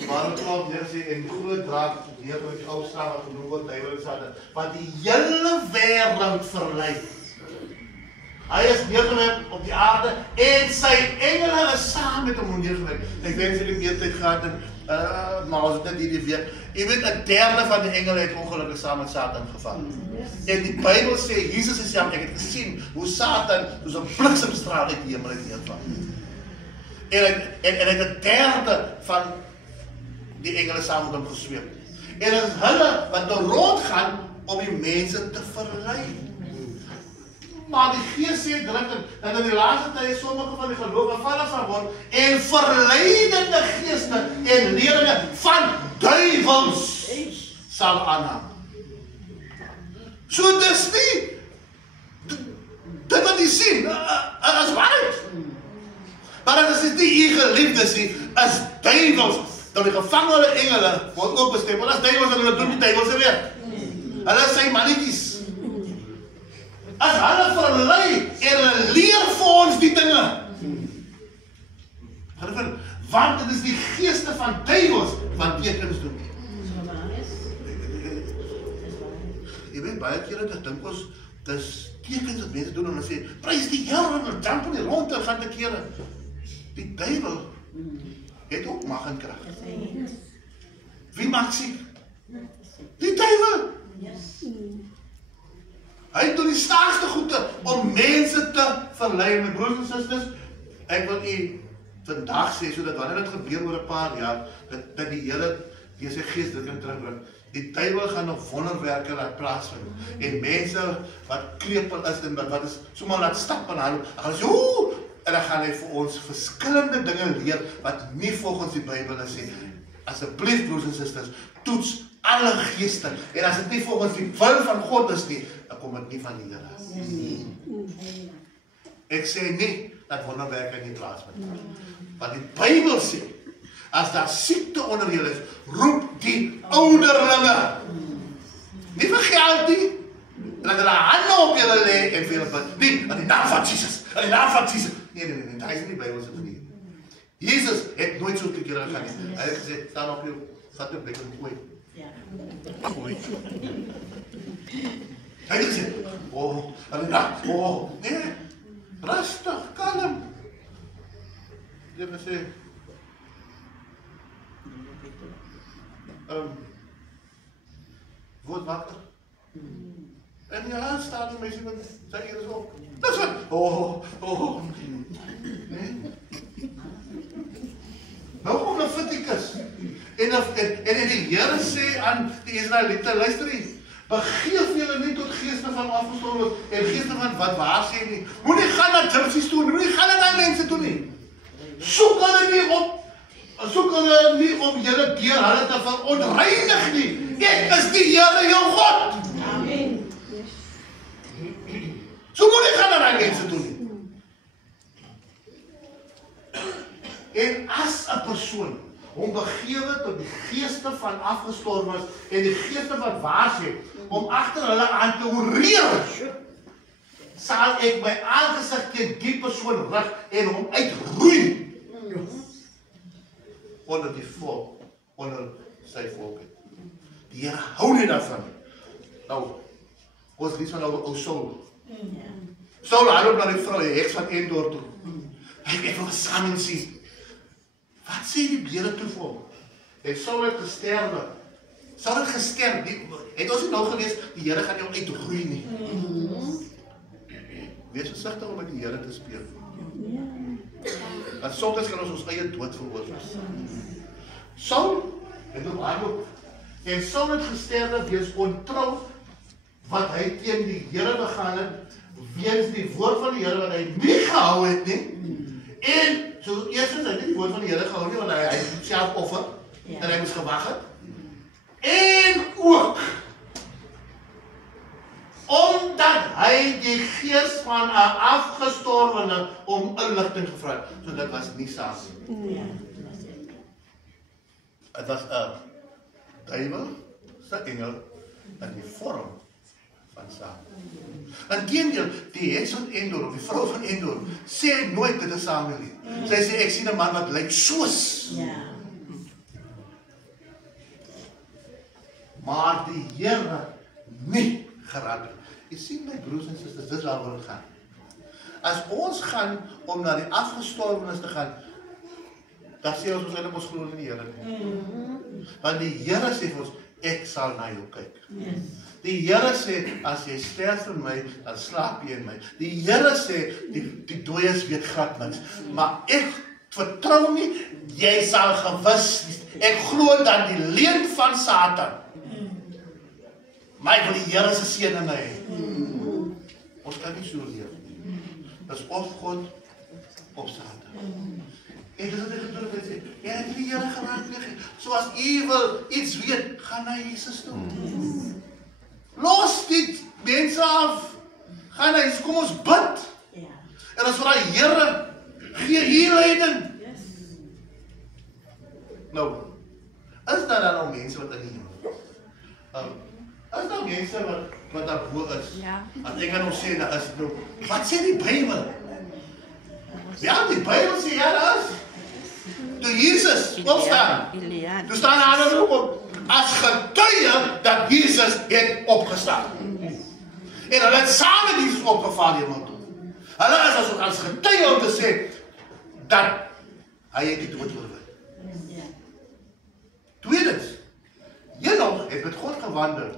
Waarom klop neer sê, en groot draad, neer met die ou straal wat genoem word, hy wil sê, wat die hele wêreld verlei. Hy is neergewerp op die aarde, en sy engele is saam met hom neergewerp. Ek wens jy meer tyd gehad, maar as dit net hierdie week, jy weet, 1/3 van die engele het ongelukkig saam met Satan gevang. En die Bybel sê, Jesus is ek het gesien, hoe Satan, soos 'n bliksemstraal uit die hemel neerval. En hy het 1/3 van die engele saam met hom gesweep. En dit is hulle wat rondgaan om die mense te verlei. Maar die Gees sê drukkend, dat in die laaste tye sommige van die gelowiges vallig sal word, en verleidende geeste en leringe van duivels sal aanhang. So dis nie, dit wat jy sien, is waarheid. Maar dit is nie u geliefdes nie, is duivels. Dan die gevangene engele word ook bestem, want as duivels en hulle doen die duivelse werk. Hulle is sy mannetjies. As hulle verlei en hulle leer vir ons die dinge. Want dit is die geeste van duivels wat tekens doen. Jy weet, baie kere dat dink ons, dis tekens wat mense doen en hulle sê, prys die Here en hulle jump in die rond en gaan te kere. Die duivel het ook mag en krag. Wie maak siek? Die duivel. Hy doen die staagste goede om mense te verlei. My broers en susters, ek wil u vandag sê, sodat wanneer dit gebeur oor 'n paar jaar, dat die Here deur sy Gees dit kan terugbring. Die duivel gaan nog wonderwerke laat plaasvind. En mense wat krepeel is en wat is sommer laat stap en hulle gaan sê, en dan gaan hy vir ons verskillende dinge leer wat nie volgens die Bybel is nie. Asseblief broers en susters, toets alle geeste. En as dit nie volgens die wil van God is nie, dan kom dit nie van die Here. Ek sê nie dat wonderwerke nie plaasvind. Want die Bybel sê, as daar siekte onder julle is, roep die ouderlinge. Nie vir geld nie. Dat hulle hande op julle lê en vir julle bid. Nie, in die naam van Jesus. In die naam van Jesus. Nee, hy is nie die Bybel se manier. Jesus het nooit so te kere gegaan nie. Hy het gesê, staan op jou, vat jou bek en gooi. Gooi. Hy het gesê, nee, rustig, kalm. Jy het gesê, word wakker. En ja, staan die mense met sy eers op. Dis wat, nee. Nou kom Levitikus. En die Here sê aan die Israeliete, luister nie, begeef julle nie tot geeste van afgestorwenes en geeste van wat waar sê nie. Moenie gaan na gypsies toe, moenie gaan na daai mense toe nie. Soek hulle nie om julle deur hulle te verontreinig nie. Ek is die Here jou God. Amen. So moenie gaan na daai mense toe nie. En as 'n persoon hom begewe tot die geeste van afgestorwenes en die geeste wat waar sê, om agter hulle aan te oreer, sal ek my aangesig teen die persoon rig en hom uitroei onder die volk, onder sy volk. Die Here hou nie daarvan. Nou, ons lees van ou Saul. Saul hardop na die vrou, die heks van Endor toe. Ek wil saam sien. Wat sê die Here toe vir hom? En Saul het gesterwe. Saul het gesterf. Het ons nie nou gelees, die Here gaan jou uitroei nie. Wees versigtig om met die Here te speel. Want soms kan ons eie dood veroorsaak. Saul het op hardop. En Saul het gesterwe wees ontrou wat hy teen die Here begaan het, weens die woord van die Here wat hy nie gehou het nie. En, so eerstens, hy het nie die woord van die Here gehou nie, want hy het self offer, en hy moes gewag het. En ook, omdat hy die gees van 'n afgestorwene om inligting gevra het. So dit was nie saam nie. Het was 'n duiwel, se engel, in die vorm van Samuel. Inteendeel, die heks van Endor, of die vrou van Endor, sê nooit dit is Samuel nie. Sy sê, ek sien 'n man wat lyk soos. Maar die Here nie geraak het. Jy sien my broers en susters, dis waaroor dit gaan. As ons gaan om na die afgestorwenes te gaan, dan sê ons eintlik ons glo in die Here nie. Want die Here sê vir ons, ek sal na jou kyk. Die Here sê, as jy sterf in my, dan slaap jy in my. Die Here sê, die dooies weet glad niks. Maar ek vertrou nie, jy sal gewis, ek glo dan die leuen van Satan. Maar ek wil die Here se seën in my hê. Ons kan nie so leef nie. Dis of God, of Satan. En dis wat ek gedoen het, sê, jy het die Here geraak nie. So as u wil iets weet, gaan na Jesus toe. Los dit mense af. Gaan na Jesus, kom ons bid. En ons vra Here, gee hier leiding. Nou, is daar dan al mense wat in die hemel? Is daar mense wat daar bo is? As ek aan ons sê, daar is nou, wat sê die Bybel? Ja, die Bybel sê, ja, daar is. Toe Jesus opstaan, toe staan daar op, as getuie dat Jesus het opgestaan. En hulle het saam met Jesus opgevaar hemel toe. Hulle is as getuie om te sê, dat hy het die dood oorwin. Tweedens, Henog het met God gewandel,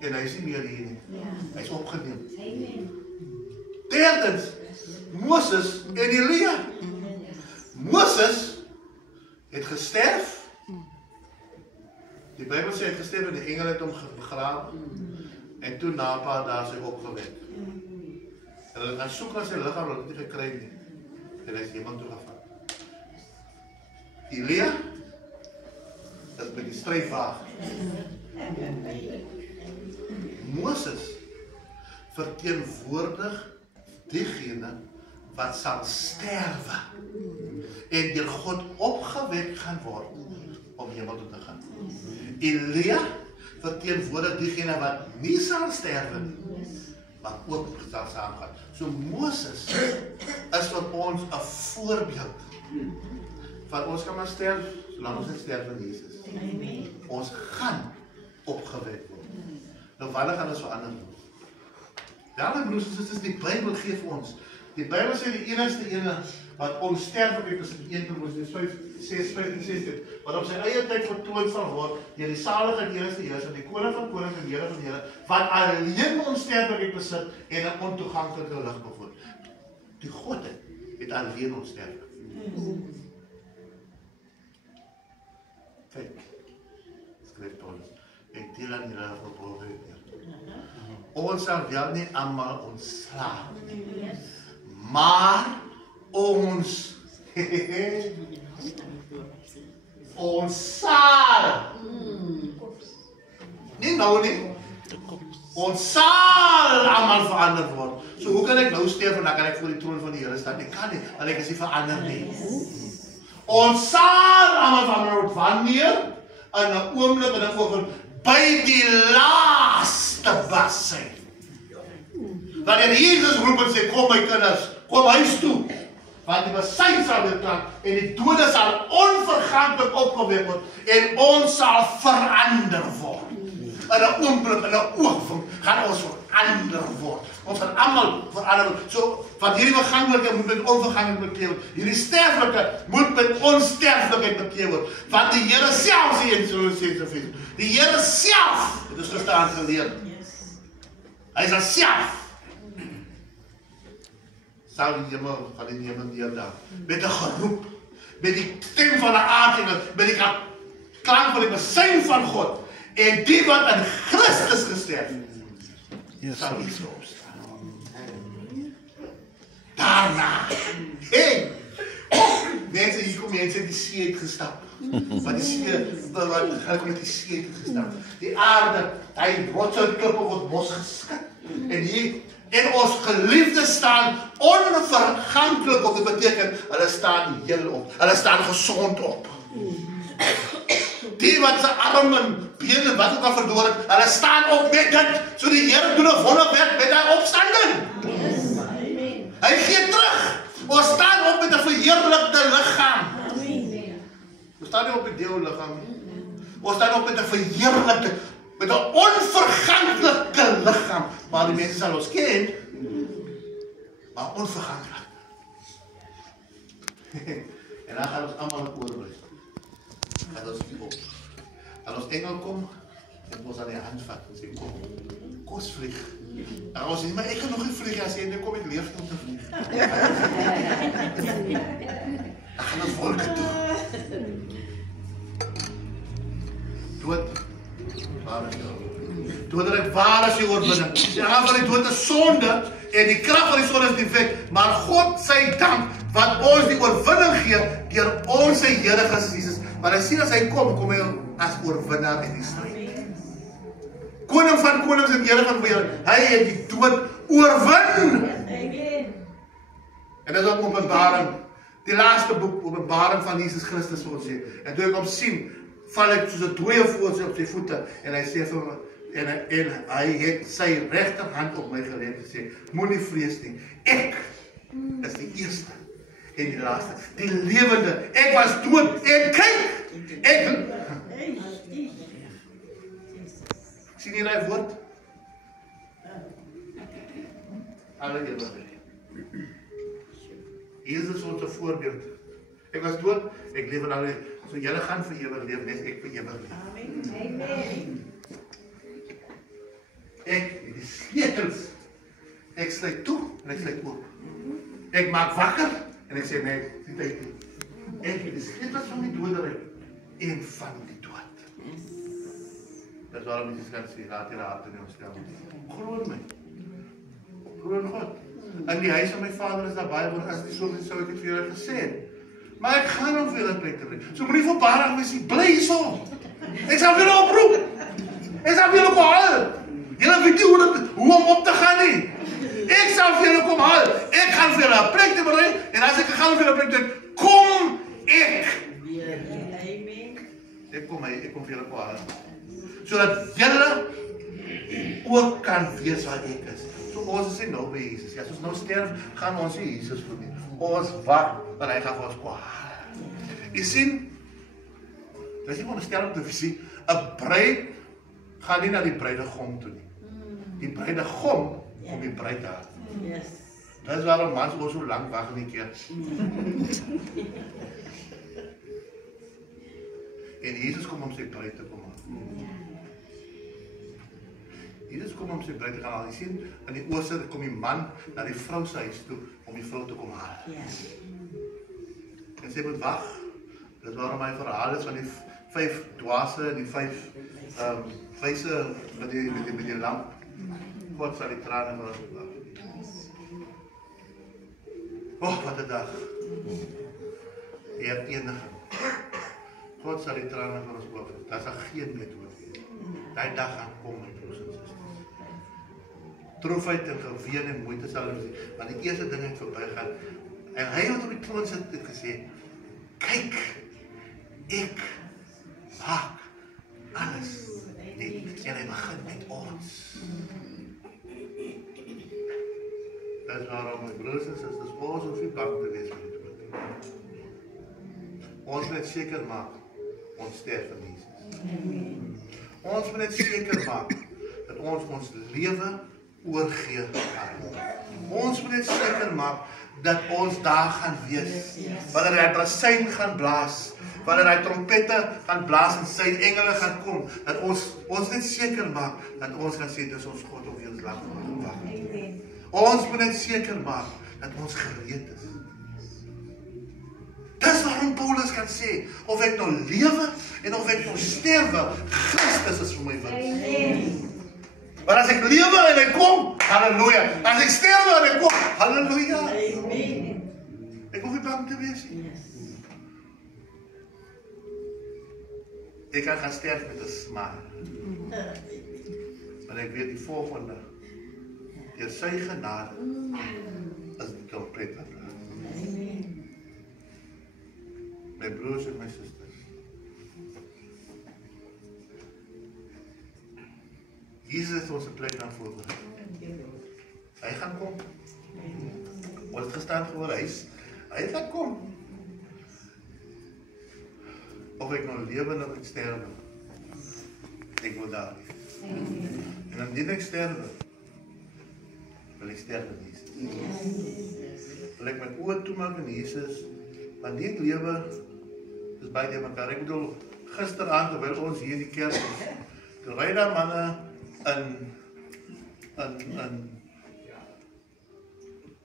en hy is nie meer hier nie. Hy is opgeneem. Derdens, Moses en Elia. Moses het gesterf. Die Bybel sê hy het gesterf en die engel het hom begrawe. En toe na 'n paar dae is hy opgewek. En hulle gaan soek na sy liggaam, hulle het nie gekry nie. En hy is hemel toe gevat. Elia is by die strydwaag. Moses verteenwoordig diegene wat sal sterwe en deur God opgewek gaan word om hemel toe te gaan. Elia verteenwoordig diegene wat nie sal sterwe nie, maar ook sal saamgaan. So Moses is vir ons 'n voorbeeld van ons kan maar sterf, solank ons nie sterf in Jesus. Ons gaan opgewek word. Nou wanneer gaan ons verander word? Ja, my broers en susters, die Bybel gee vir ons. Die Bybel sê die enigste ene wat onsterflik is in 1 Timoteus 5:16, wat op sy eie tyd vertoon sal word deur die salige en enigste Heer, die koning van konings en Here van Here, wat alleen onsterflikheid besit en 'n ontoeganklike lig bewoon. Die God het alleen onsterflik. Kyk, skryf Paulus, ek deel aan julle verborge leer. Ons sal wel nie almal ontslaap nie, maar ons sal nie nou nie, ons sal almal verander word. So hoe kan ek nou sterf en dan kan ek voor die troon van die Here staan? Ek kan nie, want ek is nie verander nie. Ons sal almal verander word, wanneer? In 'n oomblik en 'n oogwink, by die laaste bassyn. Wanneer Jesus roep en sê, kom my kinders, kom huis toe. Want die bassyn sal weer klank en die dode sal onverganklik opgewek word en ons sal verander word. In 'n oomblik, in 'n oogwink gaan ons verander word. Ons gaan almal verander word. So, van hierdie verganklike moet met onverganklik bekleed word. Hierdie sterflike moet met onsterflikheid bekleed word. Want die Here self sê in Kolossense, die Here self, dit is gestaan geleer. Hy is self. Sal die hemel van die hemel neerdaal, met 'n geroep, met die stem van 'n aardengel, met die klank van die bassyn van God, en die wat in Christus gesterf het, sal nie so opstaan. Daar daarna. En mense, hier kom mense die see het gestap. Wat die see, wat hulle met die see het gestap. Die aarde, hy rotse klippe word losgeskit. En ons geliefdes staan onverganklik op. Dit beteken, hulle staan heel op. Hulle staan gesond op. Die wat sy arm en bene, wat ook al verloor het, hulle staan op met dit. So die Here doen 'n wonderwerk met haar opstanding. Hy gee terug. Ons staan op met 'n verheerlikte liggaam. Ons staan nie op met 'n deel liggaam nie. Ons staan op met 'n verheerlikte, met 'n onverganklike liggaam. Maar die mense sal ons ken, maar onverganklik. En dan gaan ons allemaal oorbly. Gaan ons hier op. Gaan ons engel kom, en ons aan die hand vat en sê, kom, kos vlieg. En ons sê, maar ek kan nog nie vlieg, as jy nou kom ek leef om te vlieg. Dan gaan ons wolke toe. Dood, waar is jou? Doodryk, waar is jou oorwinning? Die aanval van die dood is sonde, en die krag van die sonde is die wet, maar God sy dank, wat ons die oorwinning gee, deur ons sy Here Jesus. Maar hy sien as hy kom hy as oorwinnaar in die stryd. Koning van konings en Here van wereld, hy het die dood oorwin. En dit is ook Openbaring, die laaste boek, Openbaring van Jesus Christus, soos sê. En toe ek hom sien, val ek soos 'n dooie voet op sy voete, en hy sê vir my, en hy het sy regterhand op my gelê en gesê, moenie vrees nie, ek is die eerste en die laaste, die lewende, ek was dood, en kyk, ek, sien jy die woord? Alle ewig. Jesus is ons voorbeeld. Ek was dood, ek leef in alle, so julle gaan vir ewig leef, nes ek vir ewig leef. Amen. Ek, die sleutels, ek sluit toe en ek sluit oop. Ek maak wakker en ek sê nee, die tyd nie. Ek, die sleutels van die doderyk en van die dood. Dat is waarom Jesus kan sê, laat julle harte nie ontstel. Groot my. Groot God. In die huis van my Vader is daar baie woord, as die so sou ek het vir julle gesê. Maar ek gaan om vir julle plek te bring. So moenie voorbarig wees nie, bly hierso. Ek sal vir julle oproep. Ek sal vir julle kom haal. Julle weet nie hoe om op te gaan nie. Ek sal vir julle kom haal. Ek gaan vir julle 'n plek te bring, en as ek gaan vir julle 'n plek te bring, kom ek. Ek kom vir julle kom haal. Sodat julle ook kan weet wat ek is. So ons is nie nou by Jesus. As ons nou sterf, gaan ons nie Jesus voel nie. Ons wag, dat hy gaan vir ons kom haal. Jy sien, dit is nie onderstel om te sien, 'n bruid gaan nie na die bruidegom toe nie. Die bruidegom kom die bruid daar. Dit is waarom mans oor so lang wag in die kerk. En Jesus kom om sy bruid te kom haal. Jesus kom om sy bruid te gaan haal. Jy sien, in die ooste kom die man na die vrou se huis toe om die vrou te kom haal. En sy moet wag. Dit is waarom hy verhaal is van die 5 dwaase en die 5 wyse met die lamp. God sal die trane vir ons wag. Oh, wat 'n dag. Die enige. God sal die trane vir ons wag. Daar sal geen meer dood wees. Daai dag gaan kom, my broers en susters. Troefheid en geween en moeite sal hulle sien, want die eerste ding het verbygaan. En hy wat op die troon sit het gesê, kyk, ek maak alles net, en hy begin met ons. Dat is waarom, my broers en susters, ons hoef nie bang te wees vir die dood. Ons moet net seker maak, ons sterf in Jesus. Ons moet net seker maak, dat ons lewe oorgee aan hom. Ons moet net seker maak, dat ons daar gaan wees. Wanneer hy brassyn gaan blaas, wanneer hy trompette gaan blaas en sy engele gaan kom, dat ons net seker maak, dat ons gaan sê, dis ons God op wie ons lang gewag. Ons moet net seker maak, dat ons gereed is. Dis waarom Paulus kan sê, of ek nou lewe, en of ek nou sterwe, Christus is vir my wins. Maar as ek lewe en hy kom, Halleluja. As ek sterwe en ek kom, halleluja. Ek hoef nie bang te wees nie. Ek kan gaan sterf met 'n smile. Maar ek weet die volgende. Deur sy genade is die kompleet aflaat. My broers en my susters. Jesus het ons 'n plek aan voorberei. Hy gaan kom. Ons het gestaan voor hy gaan kom. Of ek nou lewe of ek sterwe, ek wil daar wees. En indien ek sterwe, wil ek sterwe in Jesus. Wil ek my oë toemaak in Jesus, want die lewe is baie te mekaar. Ek bedoel, gisteraand terwyl ons hier in die kerk is, toe ry daar manne in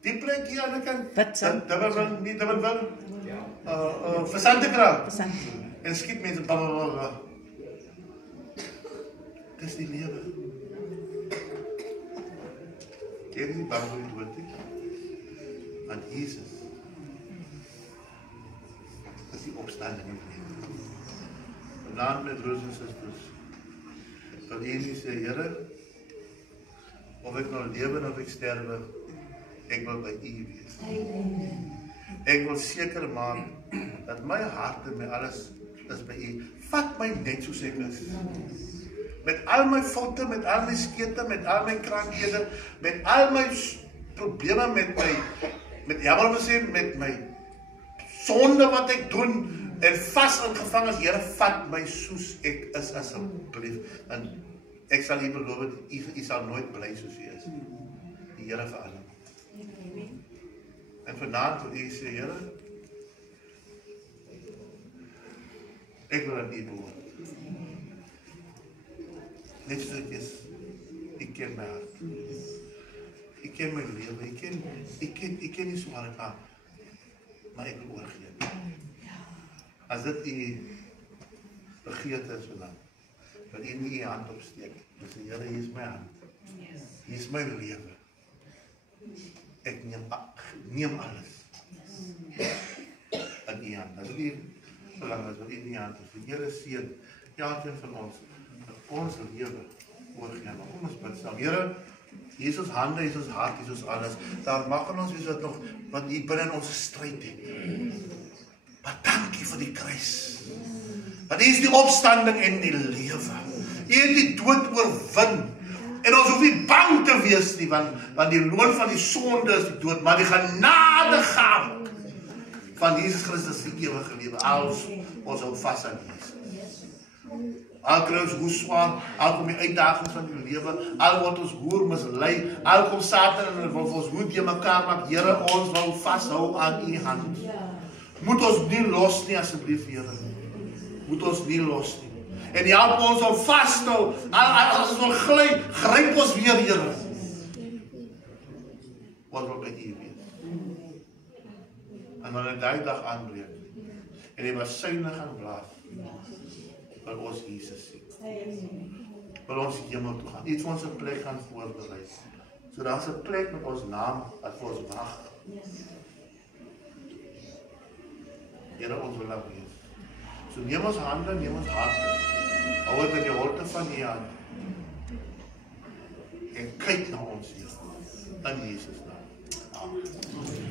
die plek hier aan die kant, dat wil Versantekraal. En skiet mense blablabla. Dis die lewe. Jy is nie bang vir die dood nie. Want Jesus is die opstanding in die lewe. Vanaand met broers en susters, sal jy sê, Here, of ek nou lewe of ek sterwe, ek wil by U wees. Ek wil seker maak dat my hart en my alles is by U. Vat my net soos ek is. Met al my foute, met al my skete, met al my krankhede, met al my probleme met my sonde wat ek doen en vas ingevang is, Here, vat my soos ek is asseblief. En ek sal U beloof, U sal nooit bly soos U is. Die Here vir almal. En vanaand wil U sê, Here, ek wil aan U behoort. Net soos ek is, U ken my hart. U ken my lewe, U ken nie so waar ek aan, maar ek wil oorgee. As dit U begeerte is vanaand, wil U nie U hand opsteek. Dus die Here, hier is my hand. Hier is my lewe. Ek neem alles in U hand. Dat U belang is wat U in U hand is. Die Here seën elkeen van ons lewe oorgee. Maar kom ons bid saam. Here, hier is ons hande, hier is ons hart, hier is ons alles. Daar mag in ons wees wat hier binne in ons stryd het. Maar dankie vir die kruis. Want hier is die opstanding en die lewe. Hier het die dood oorwin. En ons hoef nie bang te wees nie, want die loon van die sonde is die dood, maar die genadegawe van Jesus Christus is die ewige lewe. Ons hou vas aan Jesus. Al kry ons hoe swaar, al kom die uitdagings van die lewe, al word ons hoer mislei, al kom Satan en wil ons hoe die mekaar maak. Here, ons wil vashou aan U hand. Moet ons nie los nie, asseblief, Here. Moet ons nie los nie. En help ons om vas te hou. As ons wil gly, gryp ons weer, Here. Ons wil by U wees. En wanneer die dag aanbreek, en die besyne gaan blaas, wil ons Jesus sien. Wil ons die hemel toe gaan. Iets vir ons 'n plek gaan voorberei. So daar is 'n plek met ons naam wat vir ons wag. Here, ons wil daar wees. So neem ons hande, neem ons harte. Hou het in die holte van U hand. En kyk na ons, Here. In Jesus naam. Amen.